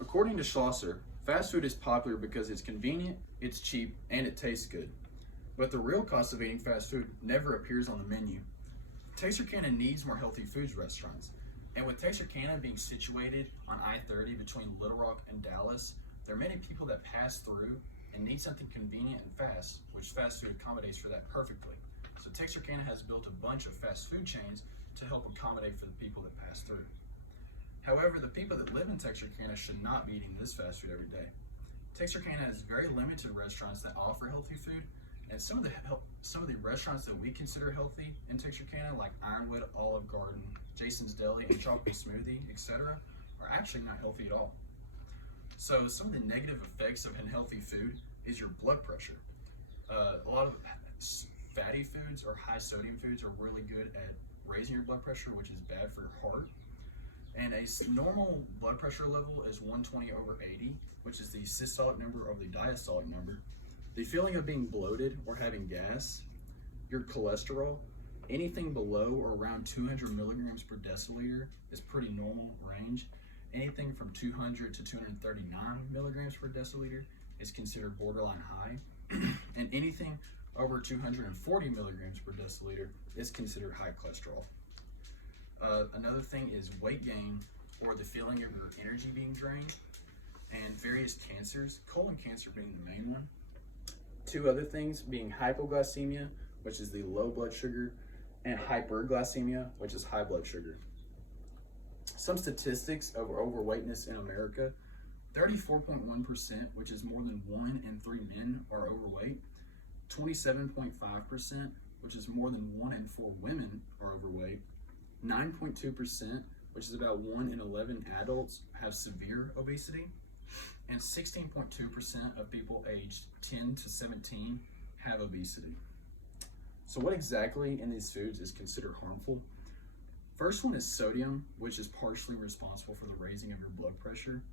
According to Schlosser, fast food is popular because it's convenient, it's cheap, and it tastes good. But the real cost of eating fast food never appears on the menu. Texarkana needs more healthy foods restaurants. And with Texarkana being situated on I-30 between Little Rock and Dallas, there are many people that pass through and need something convenient and fast, which fast food accommodates for that perfectly. So Texarkana has built a bunch of fast food chains to help accommodate for the people that pass through. However, the people that live in Texarkana should not be eating this fast food every day. Texarkana has very limited restaurants that offer healthy food, and some of the restaurants that we consider healthy in Texarkana, like Ironwood, Olive Garden, Jason's Deli, and Tropical Smoothie, etc., are actually not healthy at all. So some of the negative effects of unhealthy food is your blood pressure. A lot of fatty foods or high sodium foods are really good at raising your blood pressure, which is bad for your heart. And a normal blood pressure level is 120/80, which is the systolic number over the diastolic number. The feeling of being bloated or having gas, your cholesterol, anything below or around 200 milligrams per deciliter is pretty normal range. Anything from 200 to 239 milligrams per deciliter is considered borderline high. And anything over 240 milligrams per deciliter is considered high cholesterol. Another thing is weight gain or the feeling of your energy being drained, and various cancers, colon cancer being the main one. Two other things being hypoglycemia, which is the low blood sugar, and hyperglycemia, which is high blood sugar. Some statistics of overweightness in America: 34.1%, which is more than 1 in 3 men are overweight. 27.5%, which is more than 1 in 4 women are overweight. 9.2%, which is about 1 in 11 adults, have severe obesity. And 16.2% of people aged 10 to 17 have obesity. So what exactly in these foods is considered harmful? First one is sodium, which is partially responsible for the raising of your blood pressure.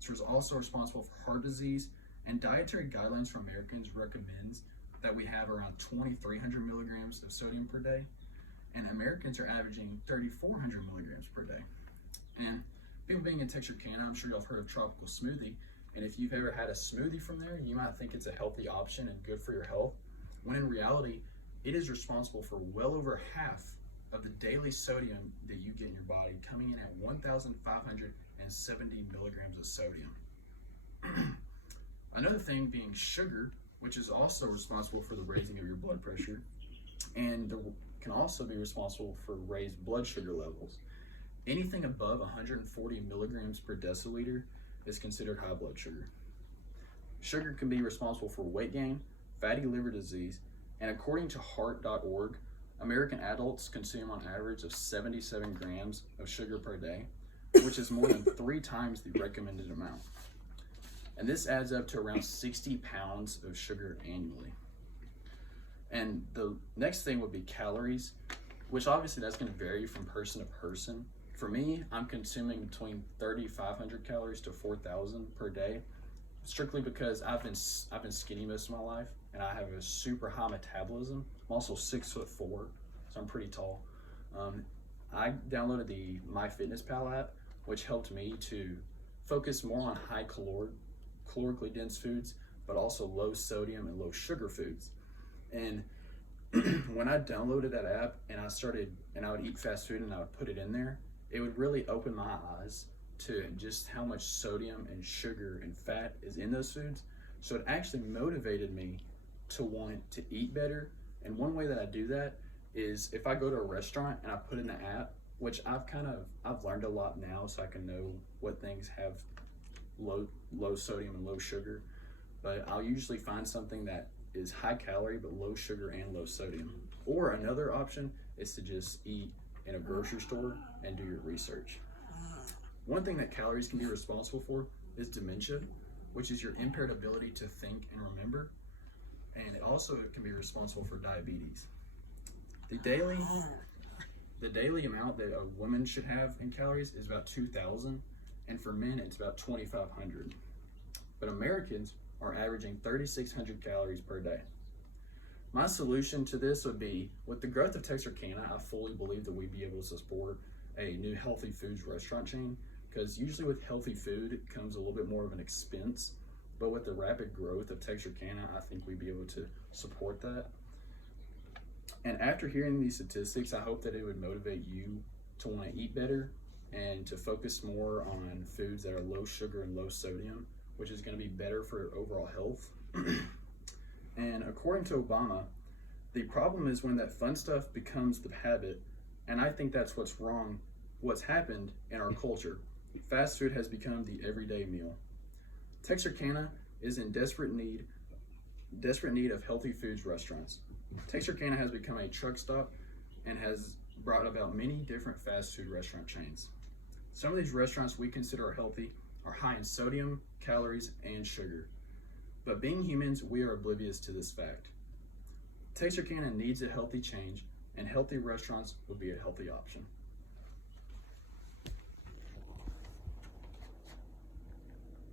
It's also responsible for heart disease, and dietary guidelines for Americans recommends that we have around 2,300 milligrams of sodium per day, and Americans are averaging 3,400 milligrams per day. And people being in Texarkana, I'm sure y'all have heard of Tropical Smoothie, and if you've ever had a smoothie from there, you might think it's a healthy option and good for your health, when in reality, it is responsible for well over half of the daily sodium that you get in your body, coming in at 1,570 milligrams of sodium. Another thing being sugar, which is also responsible for the raising of your blood pressure, and can also be responsible for raised blood sugar levels. Anything above 140 milligrams per deciliter is considered high blood sugar. Sugar can be responsible for weight gain, fatty liver disease, and according to heart.org, American adults consume on average of 77 grams of sugar per day, which is more than 3 times the recommended amount. And this adds up to around 60 pounds of sugar annually. And the next thing would be calories, which obviously that's going to vary from person to person. For me, I'm consuming between 3,500 calories to 4,000 per day, strictly because I've been skinny most of my life, and I have a super high metabolism. I'm also 6'4", so I'm pretty tall. I downloaded the MyFitnessPal app, which helped me to focus more on high calorically dense foods, but also low sodium and low sugar foods. And when I downloaded that app and I would eat fast food and I would put it in there, it would really open my eyes to just how much sodium and sugar and fat is in those foods. So it actually motivated me to want to eat better. And one way that I do that is if I go to a restaurant and I put in the app, which I've learned a lot now, so I can know what things have low sodium and low sugar. But I'll usually find something that is high calorie but low sugar and low sodium. Or another option is to just eat in a grocery store and do your research. One thing that calories can be responsible for is dementia, which is your impaired ability to think and remember. And it also can be responsible for diabetes. The daily amount that a woman should have in calories is about 2,000, and for men it's about 2,500. But Americans are averaging 3,600 calories per day. My solution to this would be, with the growth of Texarkana, I fully believe that we'd be able to support a new healthy foods restaurant chain. because usually with healthy food comes a little bit more of an expense. But with the rapid growth of Texarkana, I think we'd be able to support that. And after hearing these statistics, I hope that it would motivate you to want to eat better and to focus more on foods that are low sugar and low sodium, which is going to be better for your overall health. And according to Obama, the problem is when that fun stuff becomes the habit, and I think that's what's wrong, what's happened in our culture. Fast food has become the everyday meal. Texarkana is in desperate need of healthy foods restaurants. Texarkana has become a truck stop and has brought about many different fast food restaurant chains. Some of these restaurants we consider healthy are high in sodium, calories, and sugar. But being humans, we are oblivious to this fact. Texarkana needs a healthy change, and healthy restaurants would be a healthy option.